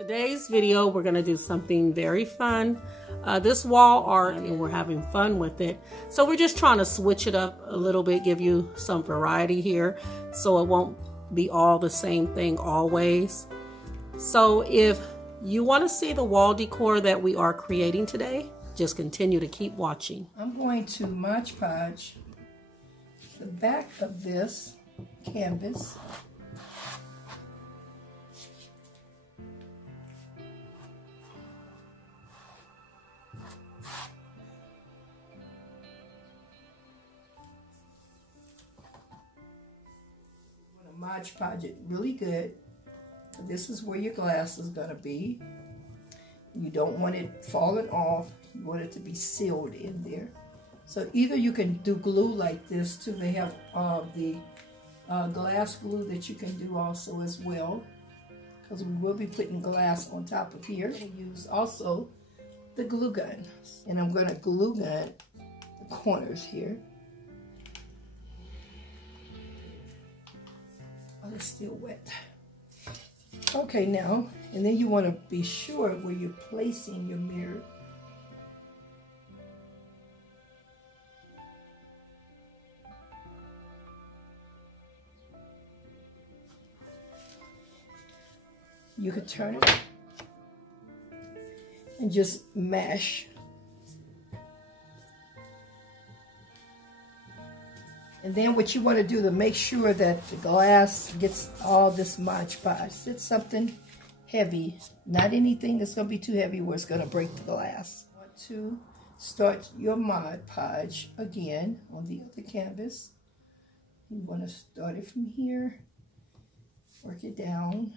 Today's video, we're going to do something very fun. This wall art, and we're having fun with it. So we're just trying to switch it up a little bit, give you some variety here, so it won't be all the same thing always. So if you want to see the wall decor that we are creating today, just continue to keep watching. I'm going to Mod Podge the back of this canvas. Mod Podge it really good. This is where your glass is going to be. You don't want it falling off. You want it to be sealed in there. So either you can do glue like this too. They have the glass glue that you can do also as well, because we will be putting glass on top of here. I use also the glue gun, and I'm going to glue gun the corners here. Oh, it's still wet. Okay, now, and then you want to be sure where you're placing your mirror. You could turn it and just mash. And then what you want to do to make sure that the glass gets all this Mod Podge, it's something heavy, not anything that's going to be too heavy where it's going to break the glass. You want to start your Mod Podge again on the other canvas. You want to start it from here, work it down.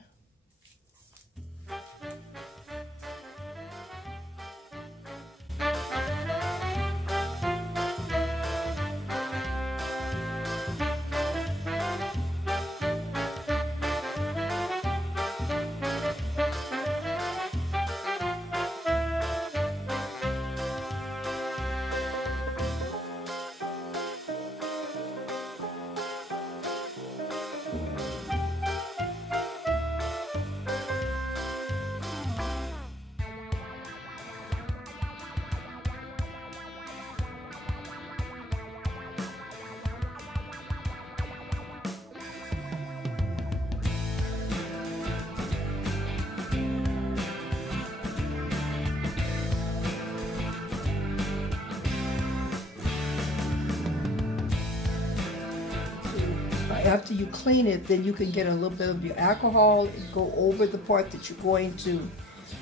After you clean it, then you can get a little bit of your alcohol and go over the part that you're going to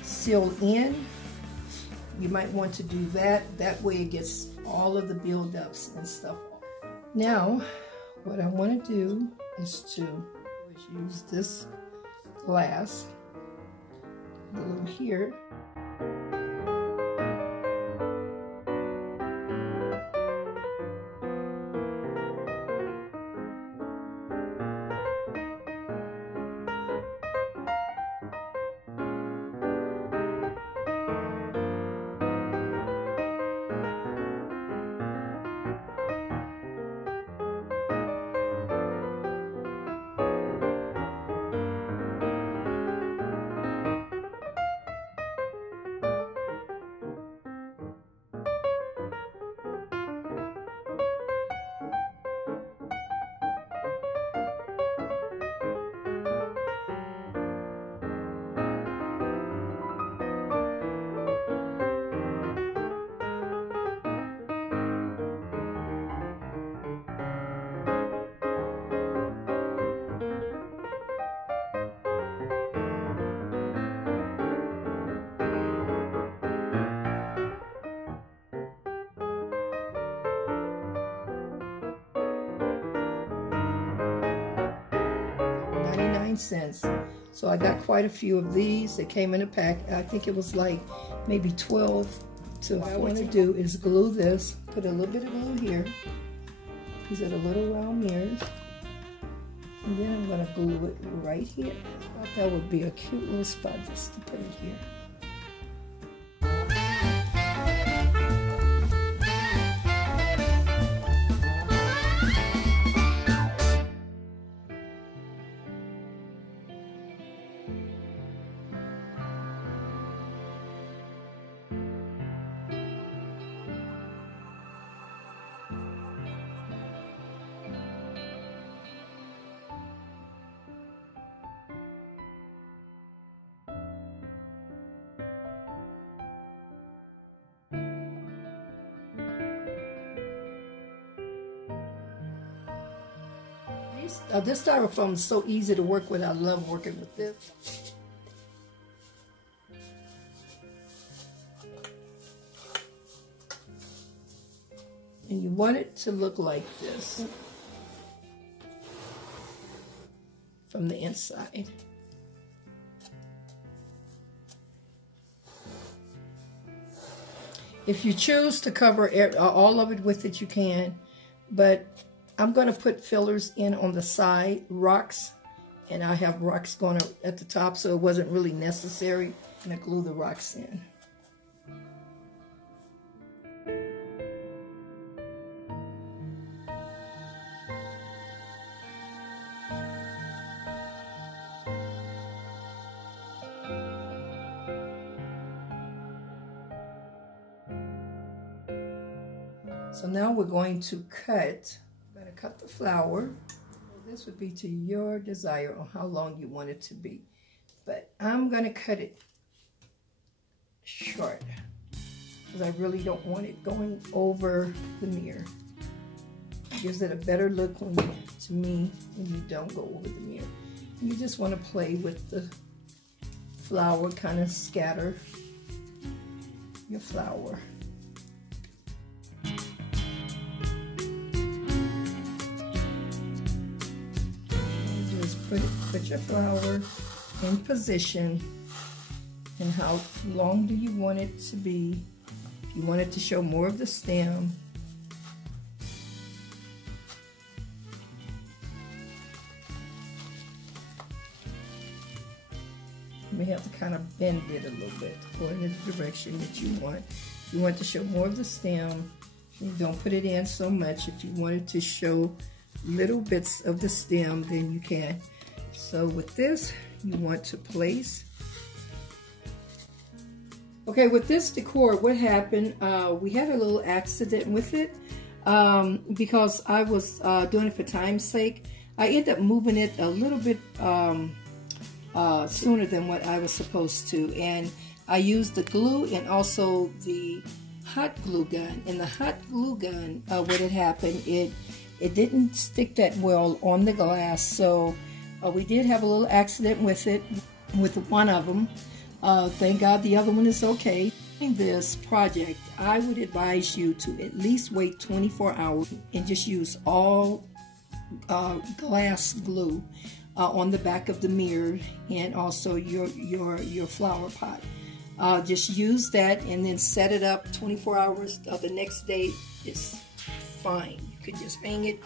seal in. You might want to do that. That way it gets all of the buildups and stuff. Now, what I want to do is to use this glass, a little here. Cents. So I got quite a few of these. They came in a pack. I think it was like maybe 12 to 14. What I want to do is glue this, put a little bit of glue here. These are the little round mirrors. And then I'm going to glue it right here. I thought that would be a cute little spot just to put it here. This styrofoam is so easy to work with. I love working with this. And you want it to look like this from the inside. If you choose to cover all of it with it, you can, but I'm going to put fillers in on the side, rocks, and I have rocks going at the top, so it wasn't really necessary. I'm going to glue the rocks in. So now we're going to cut. I'm going to cut the flower. This would be to your desire on how long you want it to be. But I'm going to cut it short because I really don't want it going over the mirror. It gives it a better look to me when you don't go over the mirror. You just want to play with the flower, kind of scatter your flower. Put your flower in position, and how long do you want it to be? If you want it to show more of the stem, you may have to kind of bend it a little bit to go in the direction that you want. If you want to show more of the stem, you don't put it in so much. If you want it to show little bits of the stem, then you can. So with this, you want to place. Okay, with this decor, what happened, we had a little accident with it because I was doing it for time's sake. I ended up moving it a little bit sooner than what I was supposed to. And I used the glue and also the hot glue gun. And the hot glue gun, what had happened, it didn't stick that well on the glass. So we did have a little accident with it, with one of them. Thank God the other one is okay. In this project, I would advise you to at least wait 24 hours and just use all glass glue on the back of the mirror and also your flower pot. Just use that and then set it up 24 hours. The next day is fine. You could just hang it